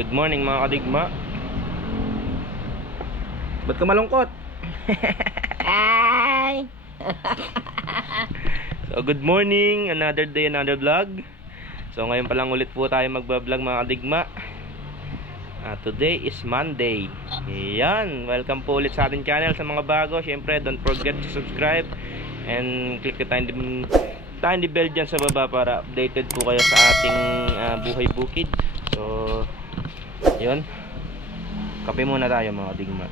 Good morning mga kadigma. Ba't ka malungkot? Ay! So good morning, another day, another vlog. So ngayon pa lang ulit po tayo magbablog mga kadigma. Today is Monday. Yan, welcome po ulit sa ating channel. Sa mga bago, syempre don't forget to subscribe and click the tiny bell dyan sa baba para updated po kayo sa ating buhay bukid. So yun, kape muna tayo mga kadigma.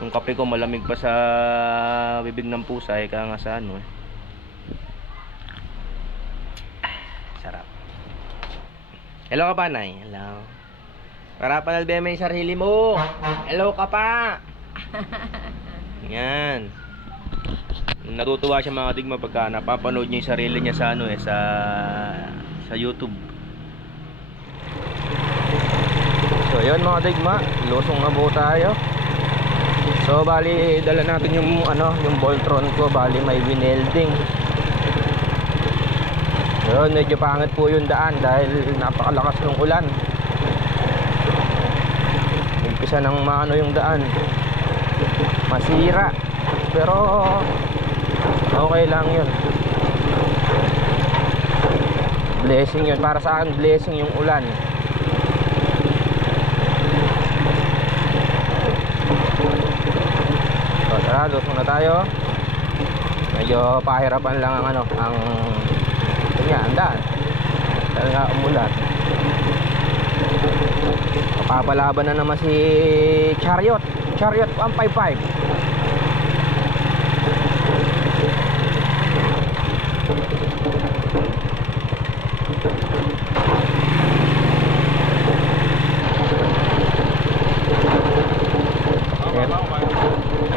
Yung kape ko malamig pa sa bibig ng pusa, kaya nga sa ano sarap. Hello ka pa, Nay? Hello. Para panalbe may sarili mo. Hello ka pa. Yan. Natutuwa siya mga digma pagka napapanood niya yung sarili niya sa ano sa YouTube. So yun mga digma, lusong na po tayo. So bali dala natin yung yung Voltron ko, bali may winelding. So medyo pangit po yung daan dahil napakalakas ng ulan. Umpisa ng maano yung daan, masira, pero okay lang yun. Blessing yun, para sa akin blessing yung ulan. So tara, lusong na tayo. Medyo pahirapan lang ang ang daan talaga umulan. Papalaban na naman si Chariot 155.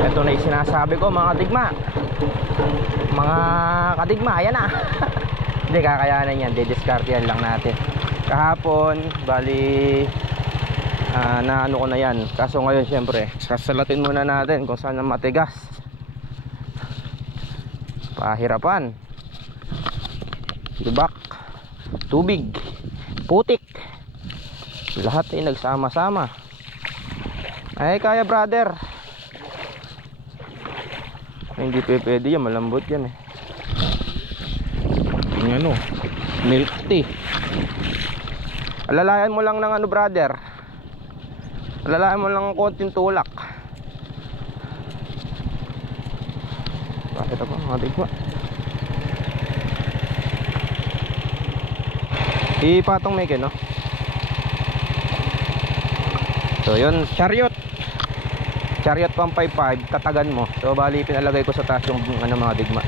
Ito na yung sinasabi ko mga kadigma. Mga kadigma, ayan na. Hindi, kakayanan yan, didiskartehan lang natin. Kahapon bali naano ko na yan, kaso ngayon syempre sasalatin muna natin kung saan matigas, pahirapan, lubak, tubig, putik, lahat ay nagsama-sama. Ay kaya brother, hindi pwede yan, malambot yan eh. Yung milk tea, alalayan mo lang ng brother, alalayan mo lang ng konting tulak. Bakit ako mga digma? Ipatong may no? So yun, Chariot 155, tatagan mo. So bali pinalagay ko sa taas yung mga digma,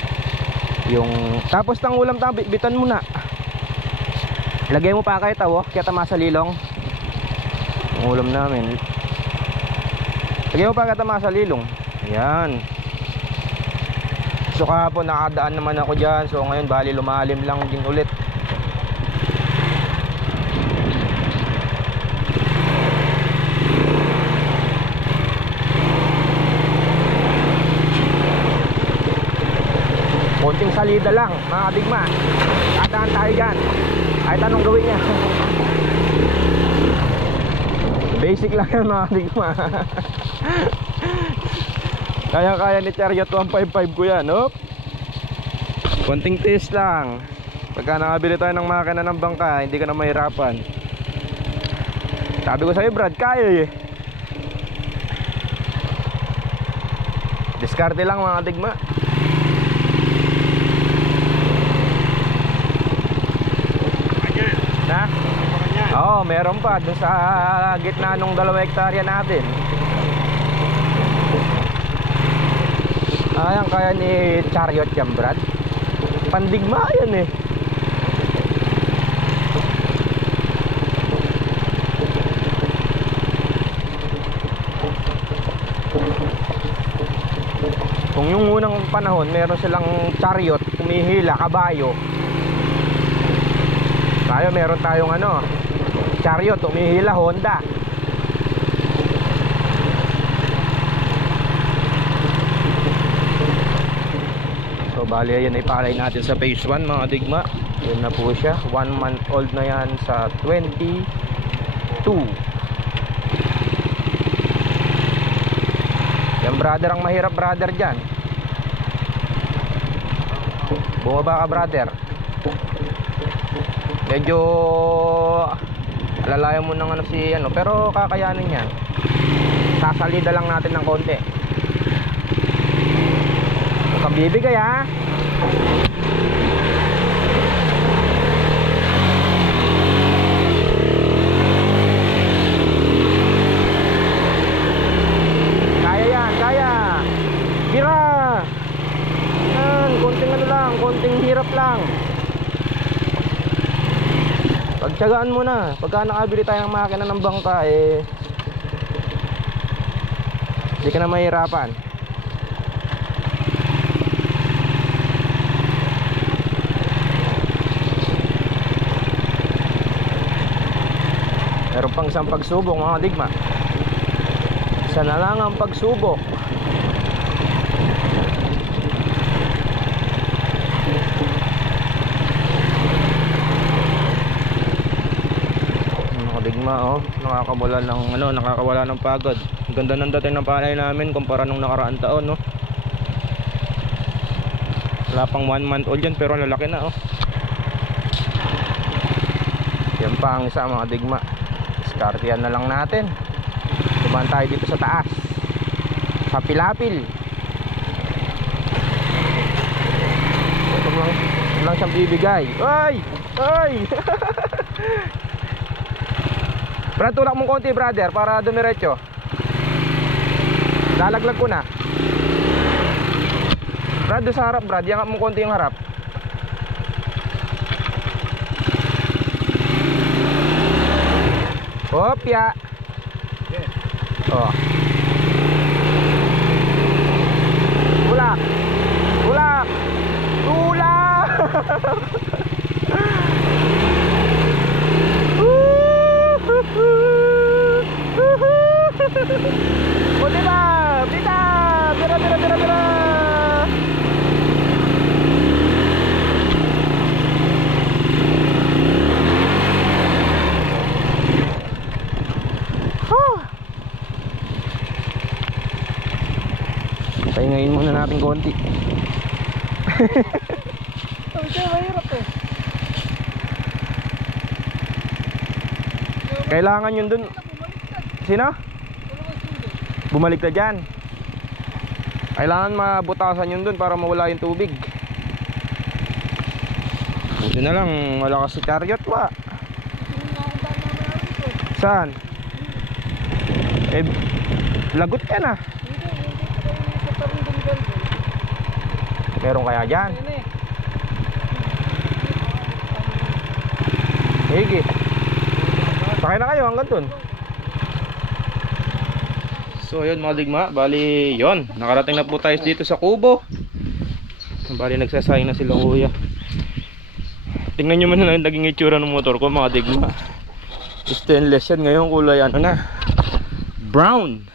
yung tapos ng ulam bitan mo na. Lagay mo pa kahit kaya tama sa lilong. Ang ulam namin, lagay mo pa kahit tama sa lilong. Ayan. So kahapon nakadaan naman ako dyan. So ngayon bali lumalim lang din ulit. Konting salida lang mga digma, ataan tayo dyan. Ay tanong gawin niya. Basic lang yan mga digma. Kaya ni Chariot 155 ko yan. Konting test lang. Pagka nakabili tayo ng makina ng bangka, hindi ka na mahirapan. Sabi ko sa'yo Brad, kaya eh. Diskarte lang mga digma. Oo, meron pa dun sa gitna nung 2 hektarya natin. Ayan, kaya ni Chariot yan Brad. Pandigma yan eh. Kung yung unang panahon meron silang Chariot, kumihila, kabayo. Tayo meron tayong Chariot, umihila, Honda. So bali yan ay palay natin sa phase 1 mga digma. Yun na po siya, 1 month old na yan sa 20 Yan brother ang mahirap brother dyan. Bumaba ka brother. Medyo alalayan mo ng ano si ano, pero kakayanin yan. Sasalida lang natin ng konti. Huwag kang bibigay ha. Kaya yan, kaya. Bira. Yan, konting ano lang, konting hirap lang. Pagtyagaan mo na. Pagka nakabili tayo ng makina ng bangka hindi ka na mahirapan. Meron pang isang pagsubok mga digma. Isa na lang ang pagsubok. Digma nakakawala ng pagod. Ganda ng dating ng palay namin kumpara nung nakaraang taon Wala pang 1 month old yan pero lalaki na Yan pa ang isa mga digma. Diskartehan na lang natin. Tumahan tayo dito sa taas. Sa Pilapil. Ito lang siyang bibigay. Ay! Ay! Brad, tulak mong konti brother para dumiretso. Lalaglag ko na. Brad, doon sa harap Brad, yangat mong konti yung harap. Hopya. Tulak. Tulak. Tulak. O diba? Bita! Bira, bira, bira, bira! Pahingayin muna natin konti. Mahirap Kailangan yun dun. Sino? Bumalik na dyan. Kailangan mabutasan yun dun para mawala yung tubig. Buti na lang malakas si chariot wa. Saan? Lagot ka na. Meron kaya dyan? Higit. Sakay na kayo hanggang dun. So yun mga digma, bali yun, nakarating na po tayo dito sa Kubo. Bali nagsasayang na sila kuya. Tingnan nyo man na naging itsura ng motor ko mga digma. Stainless yan, ngayon kulay ano na, brown.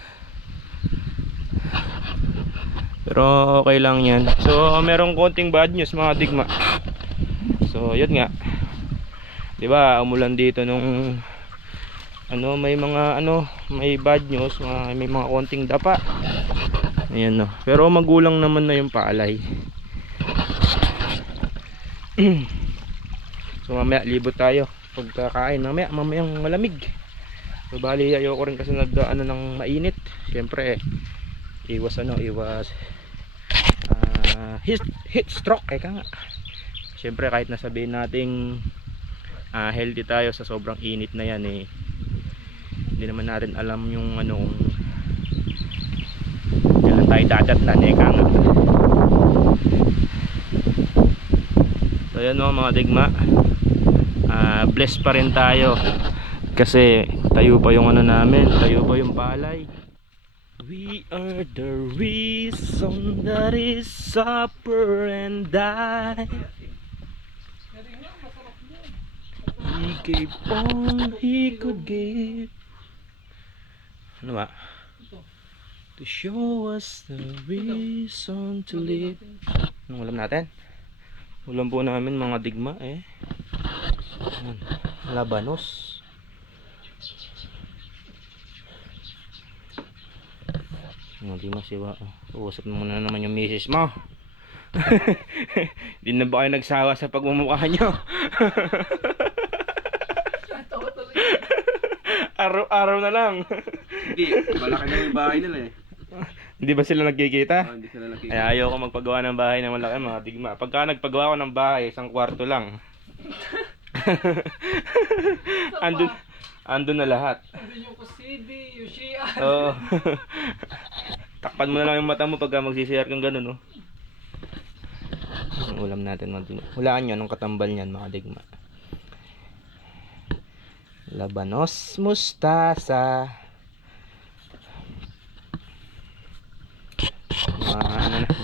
Pero okay lang yan. So merong konting bad news mga digma. So yun nga, diba umulan dito nung may mga may bad news, may mga konting dapa. Ayan pero magulang naman na yung palay. So mamaya libot tayo pagkakain, mamayang malamig. So bali ayoko rin kasi ng mainit. Siyempre iwas heat stroke nga. Siyempre kahit nasabihin nating healthy tayo sa sobrang init na yan hindi naman natin alam yung kung kailan tayo dadatnan nga. So yan mga digma, blessed pa rin tayo kasi tayo pa yung namin, tayo pa yung palay. We are the reason that is supper and die. He gave all he could give. Ano ba? To show us the reason to live. Anong ulam natin? Ulam po namin mga digma Labanos. Hindi mo siwa. Uusap mo muna naman yung misis mo. Hindi na ba kayo nagsawa sa pagmumukha nyo? Araw-araw na lang. Hindi, malaki na yung bahay nila eh. Hindi ba sila nagkikita? Hindi sila nakikita. Ay, ayoko magpagawa ng bahay ng malaki mga digma. Pagka nagpagawa ko ng bahay, isang kwarto lang. andun na lahat. Andun yung kusidi, yung shia. Oo. Takpan mo na lang yung mata mo pagka magsisiyar kang gano'n, no? Ang ulam natin mga digma. Hulaan nyo anong katambal niyan mga digma. Labanos mustasa.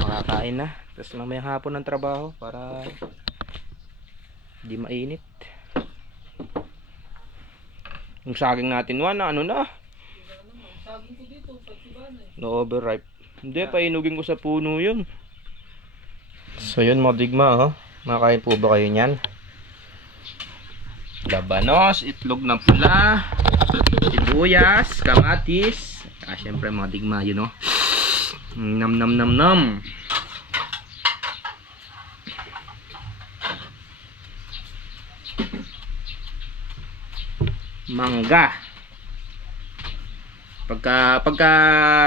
Makakain na. Tapos mamaya hapon ng trabaho para hindi mainit. Yung saging natin na ano na. Saging ko dito, pagsiban eh. No overripe. Hindi, painugin ko sa puno yun. So yun mga digma, oh. Makakain po ba kayo nyan? Labanos, itlog na pula, sibuyas, kamatis. Syempre mga digma, yun know? Nam nam nam nam. Mangga. Pagka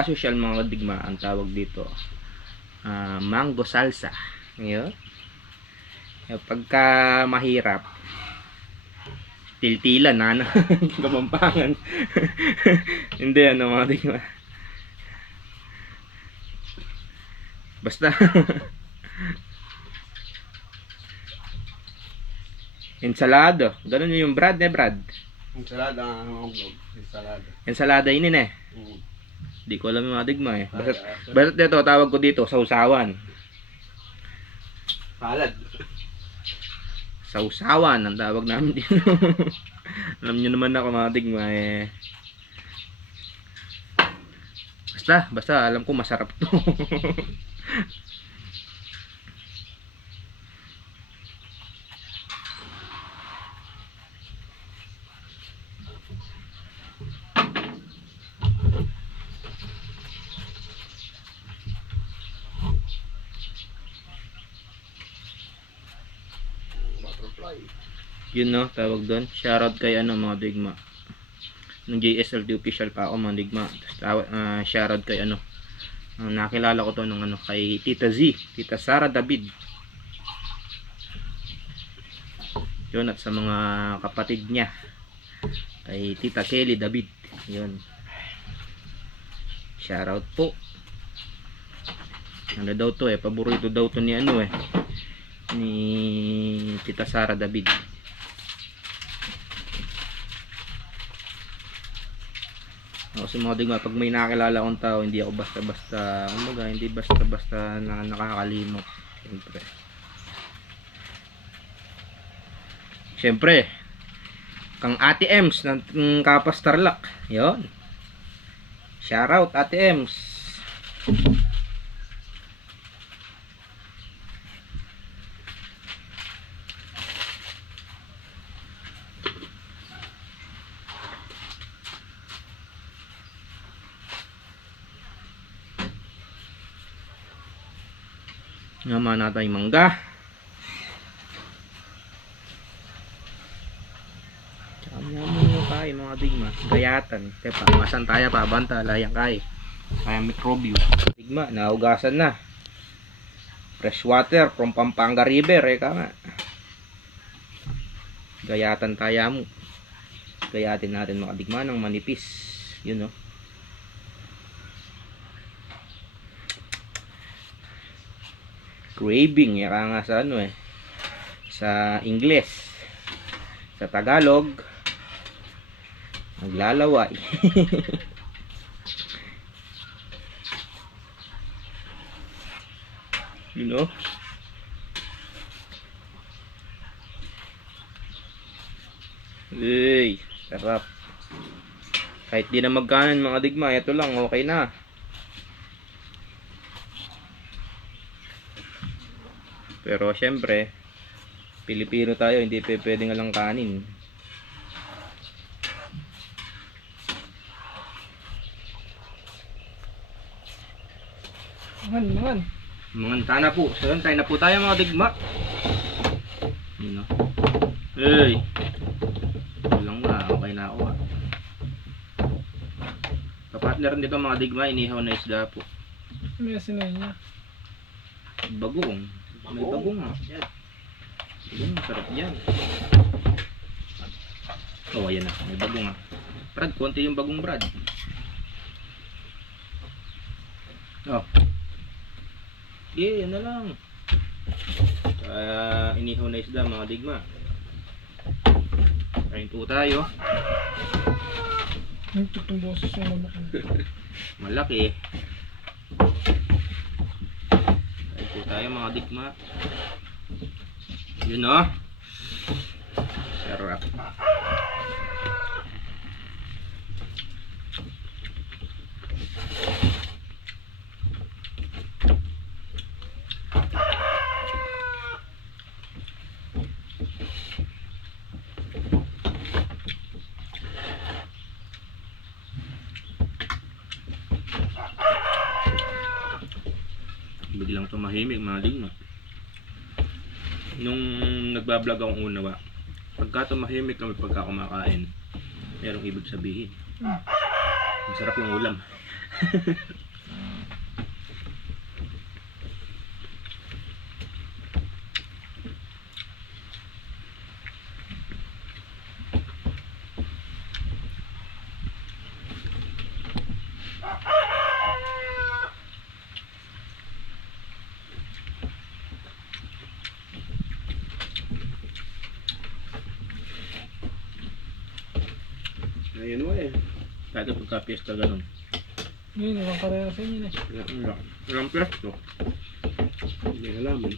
social mga digma, ang tawag dito mango salsa. Ngayon, pagka mahirap, tiltilan na ano, Kapampangan. Hindi ano mga digma. Basta ensalado. Ganun yung Brad, Brad. Ensalada ang vlog. Ensalada yun eh. Hindi ko alam yung mga digma eh. Basta dito, tawag ko dito, sausawan. Salad. Sausawan ang tawag namin dito. Alam nyo naman ako mga digma eh. Basta alam ko masarap to. Yun no, tawag doon. Shoutout kay ano mga digma. Nung JSLT official pa ako mga digma. Shoutout kay ano. Nakilala ko to nung ano kay Tita Z, Tita Sara David. Yun at sa mga kapatid niya. Kay Tita Kelly David. Yun. Shoutout po. Ano daw to eh, paborito daw to ni ano eh. Ni Tita Sara David. Kasi mga digma, pag may nakakilala akong tao, hindi ako basta-basta, hindi basta-basta na nakakalimot. Siyempre, kang Ate Ems ng Kapas Tarlac. Yun. Shoutout Ate Ems. Naman natin yung mangga. Tsaka naman yung kay mga digma. Gayatan. Tepa, masan tayo pa. Banta, layang kay. Kaya mikrobyo. Digma, naugasan na. Fresh water from Pampanga River. Eka nga. Gayatan tayo mo. Gayatin natin mga digma ng manipis. Yun no. Craving, yaka nga sa ano eh, sa Ingles, sa Tagalog, naglalaway. You know? Uy, sarap. Kahit di na magkanan mga digma, ito lang, okay na. Pero syempre, Pilipino tayo, hindi pwedeng alang kanin. Mangan. Manganta na po. So yun, tayo na po tayo mga digma. Yun o. Hey! Lang na, okay na ako ah. Kapartner dito mga digma, inihaw na isda po. May asinay niya. Bagong. May bagong ah. Yan, sarap yan. Oh, ayan na, may bagong ah. Brad, konti yung bagong Brad. Oh. Yan na lang. Inihaw na isda mga digma. Kain po tayo. Ang tutong boses yung naman. Malaki. Kain po tayo mga digma. Yun o. Sarap. Biglang tumahimik mga digma. Nung nagbablog akong una ba, pagka tumahimik kami pagka kumakain, merong ibig sabihin. Masarap yung ulam. Ayan mo eh. Kahit pagka piyesta ganun. Yun, ibang karera sa inyo na. Ilang piyesta? Hindi alaman.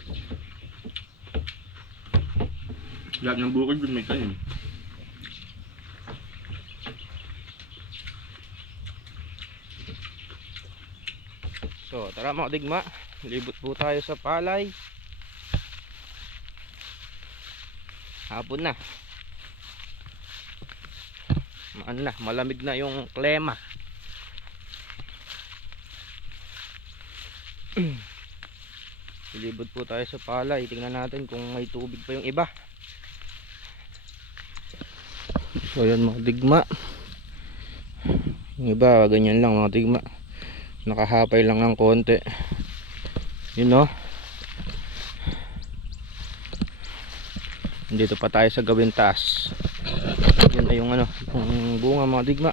Lahat ng bukid dun may kanin. So, tara mga digma. Libot po tayo sa palay. Hapon na. Malamig na yung klema. Libot po tayo sa palay. Tingnan natin kung may tubig pa yung iba. So yan mga digma. Yung iba ganyan lang mga digma. Nakahapay lang ng konti. Yun o. Dito pa tayo sa gawin taas. Yun na yung ano, yung bunga mga digma.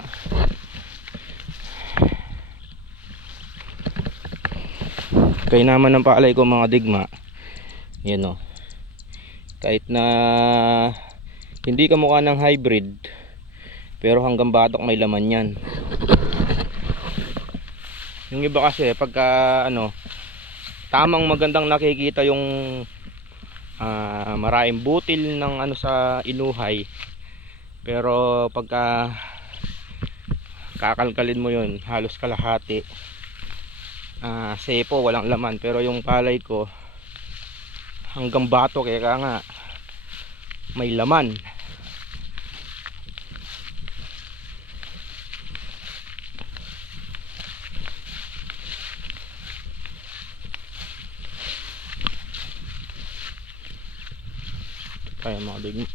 Kaya naman ng palay ko mga digma. Yan o. Kahit na hindi kamukha ng hybrid, pero hanggang batok may laman yan. Yung iba kasi pagka ano, tamang magandang nakikita yung maraming butil ng ano sa inuhay, pero pagka kakalkalin mo yun halos kalahati, sepo walang laman. Pero yung palay ko hanggang batok, kaya nga may laman. Kaya mga digma.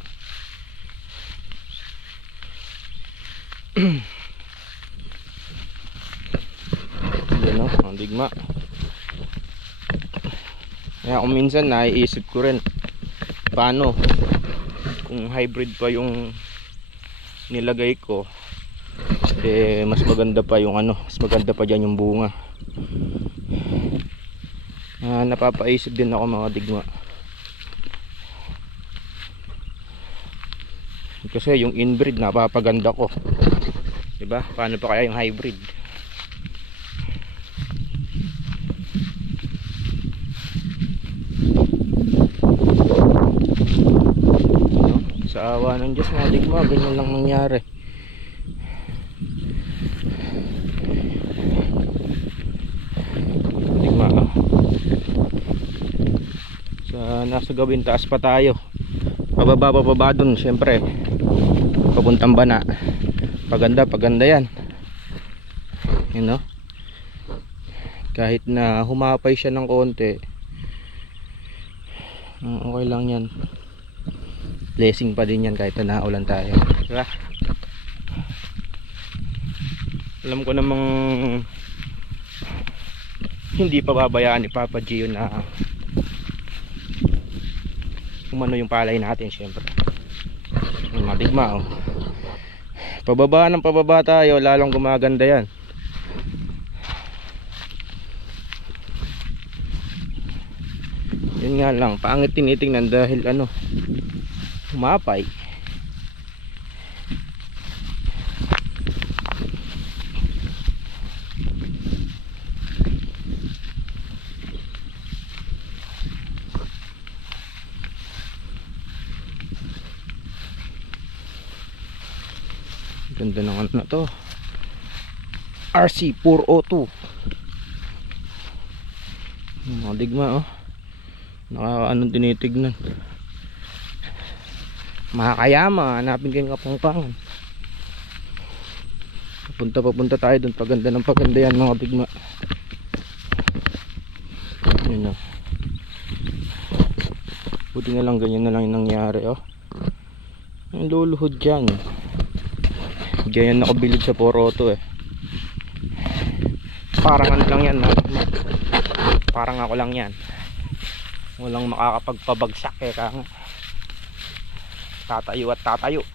Yan o, mga digma. Kaya kung minsan naiisip ko rin, paano kung hybrid pa yung nilagay ko, eh mas maganda pa yung ano, mas maganda pa dyan yung bunga. Napapaisip din ako mga digma. Kasi yung inbreed napapaganda ko, diba? Paano pa kaya yung hybrid? Sa awa ng Diyos mga digma, ganyan lang nangyari. Digma nasa gawin taas pa tayo. Pababa dun syempre, papuntang Bana. Paganda yan, you know? Kahit na humapay siya ng konti, okay lang yan. Blessing pa din yan kahit na naulan tayo, diba? Alam ko namang hindi pa babayaan ni Papa Gio na umano yung palay natin. Syempre madigma, oh. Pababa ng pababa tayo, lalong gumaganda yan. Yun nga lang, pangit tinitingnan dahil ano, humapay. Ganda ng ano na to, RC402. Mga digma, oh. Anong tinitignan. Makakayama, hanapin kayong kapangpangan. Papunta tayo dun. Paganda ng paganda yan mga digma. Yun, oh. Buti na lang ganyan na lang yung nangyari, oh. Yung luluhod dyan. Diyan ako bilid sa 402 eh. Parang ano lang yan, parang ako lang yan. Walang makakapagpabagsak eh, kaya tatayo at tatayo.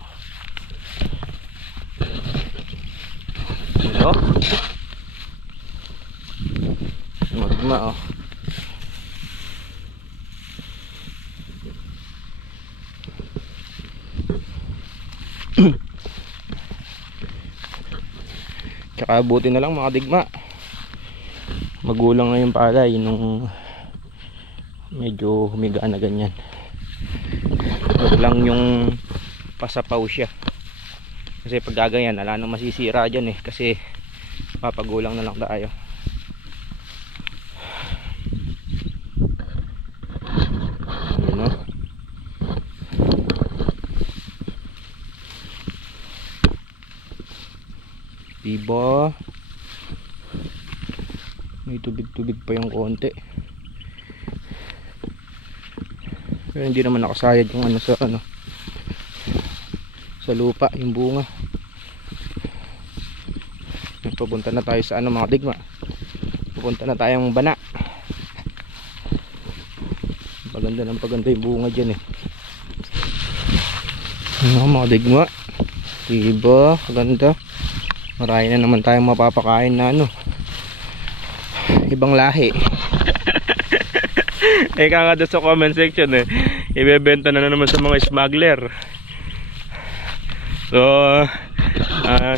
Ano? Magma, oh. Tsaka buti na lang mga digma, magulang na yung palay nung medyo humiga na ganyan. Huwag lang yung pasapaw siya, kasi pag gaganyan wala nang masisira dyan eh, kasi papagulang na lang tayo. Yun, no? Diba? May tubig-tubig pa yung konti. Pero hindi naman nakasayad yung ano sa lupa, yung bunga. Pupunta na tayo sa ano mga digma. Pupunta na tayong bana. Paganda yung bunga dyan eh. Ano mga digma? Diba? Maganda. Marami na naman tayong mapapakain na ano, ibang lahi. Eka nga doon sa comment section eh, ibebenta na naman sa mga smuggler. So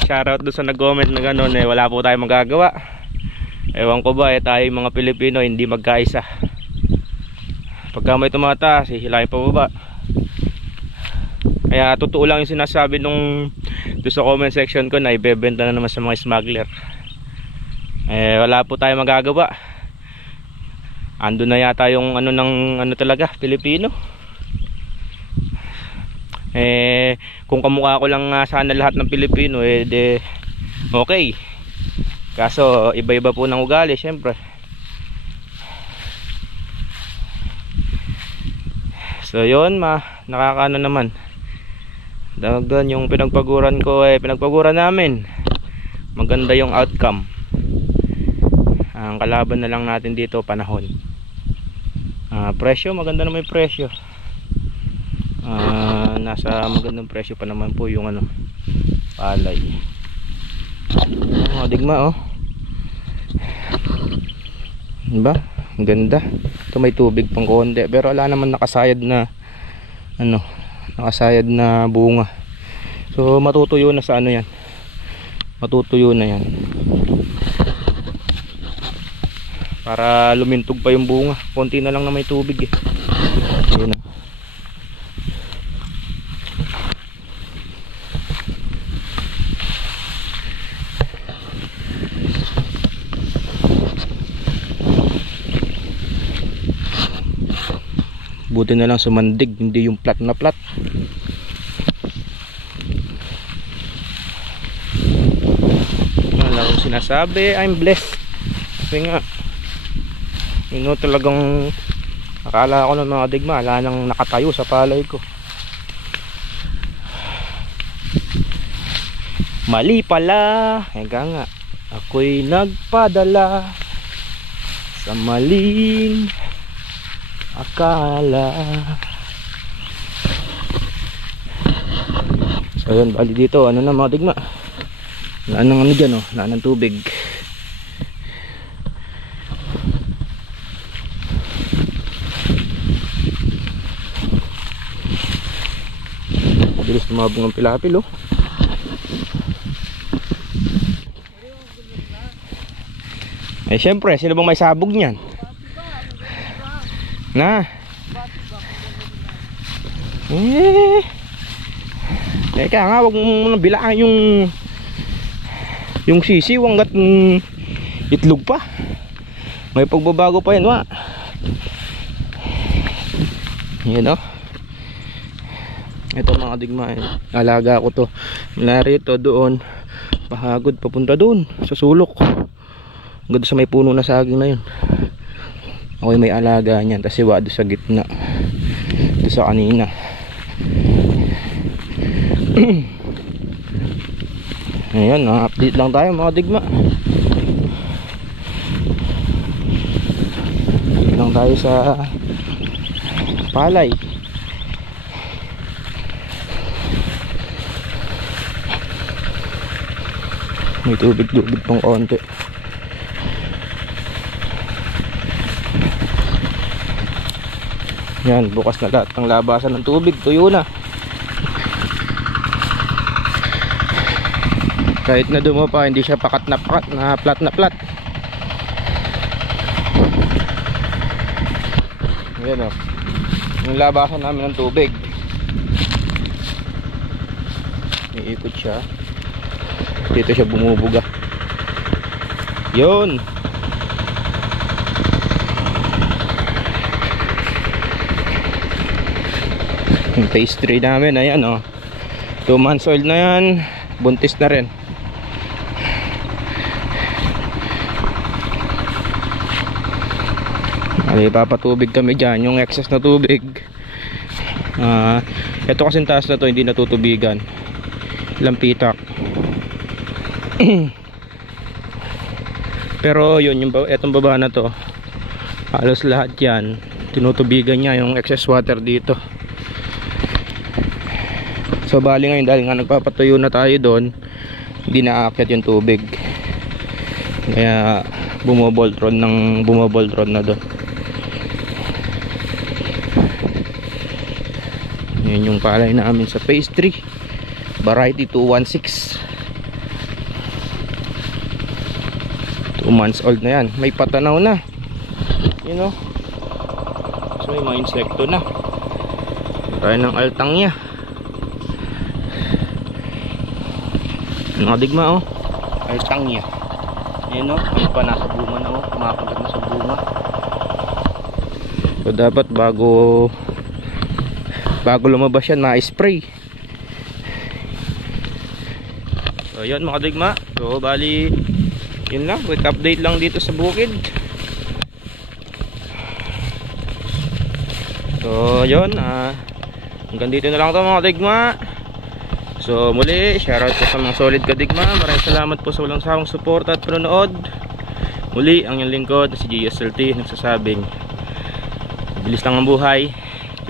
shoutout doon sa nag-comment na gano'n eh, wala po tayong magagawa. Ewan ko ba eh, tayo mga Pilipino hindi magkaisa. Pagka may tumataas, hihilahin pa baba. Kaya totoo lang yung sinasabi nung doon sa comment section ko na ibebenta na naman sa mga smuggler. Eh wala po tayong magagawa. Ando na yata yung ano ng ano talaga, Pilipino. Eh kung kamukha ko lang sana lahat ng Pilipino eh de okay. Kaso iba-iba po ng ugali syempre. So yun, nakakaano naman. Dagdan yung pinagpaguran ko eh, pinagpaguran namin. Maganda yung outcome. Ang kalaban na lang natin dito panahon. Presyo, maganda naman yung presyo. Nasa magandang presyo pa naman po yung ano, palay. Digma, oh. Diba? Ang ganda. Ito may tubig pang konti, pero wala naman nakasayad na ano, nakasayad na bunga. So matutuyo na sa ano yan, matutuyo na yan para lumintog pa yung bunga. Konti na lang na may tubig eh. Ayun na. Buti na lang sumandig, hindi yung plat na plat. Wala akong sinasabi, I'm blessed. Kasi nga Yun know, talagang akala ko ng mga digma wala nang nakatayo sa palay ko. Mali pala, hanggang nga ako'y nagpadala sa maling akala. So yun, bali dito ano na mga digma, wala nang ano dyan, oh, wala nang tubig. Bilis tumabong ng pilapil, oh. Eh syempre, sino bang may sabog niyan? Na. Teka nga, wag mo bilaan yung sisiw hanggat itlog pa. May pagbabago pa yan, wa. Yan, oh. Ito mga digma, alaga ko to. Narito doon, pahagod papunta doon sa sulok. Hanggang sa may puno na saging na yun. Ako may alaga niyan, tapos iwa doon sa gitna, doon sa kanina. Ayan, update lang tayo mga digma. Update lang tayo sa palay. May tubig-tubig pang konti. Yan, bukas na lahat ng labasan ng tubig, tuyo na. Kahit na dumapa, hindi siya pakat na plat na plat. Yan, oh, yung labasan namin ng tubig. Iikot siya. Dito siya bumubuga. Yun. Yung phase 3 namin, ayan, oh, 2 months old na yan. Buntis na rin. Ay, papatubig kami dyan. Yung excess na tubig, ito kasing taas na to hindi natutubigan. Lampitak. Pero yun, yung etong baba na to, halos lahat yan tinutubigan niya yung excess water dito. So bali ngayon, dahil nga nagpapatuyo na tayo doon, hindi naaakyat yung tubig, kaya bumoboltron na doon. Yan yung palay namin sa phase 3, variety 216. 2 months old na yan. May patanaw na, you know. So may mga insekto na. Tayo ng altangya. Mga digma, oh, altangya. Ayan, oh, may pa nasa bunga na, oh, kumakagat na sa bunga. So dapat bago lumabas yan, ma-spray. So yun mga digma. So bali yun lang, quick update lang dito sa bukid. So yun, hanggang dito na lang to mga digma. So muli, shoutout po sa mga solid kadigma. Maraming salamat po sa walang sawang suporta at panonood. Muli, ang inyong lingkod na si GSLT nagsasabing, bilis lang ang buhay,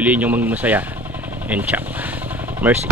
piliin yung maging masaya. And ciao. Mercy.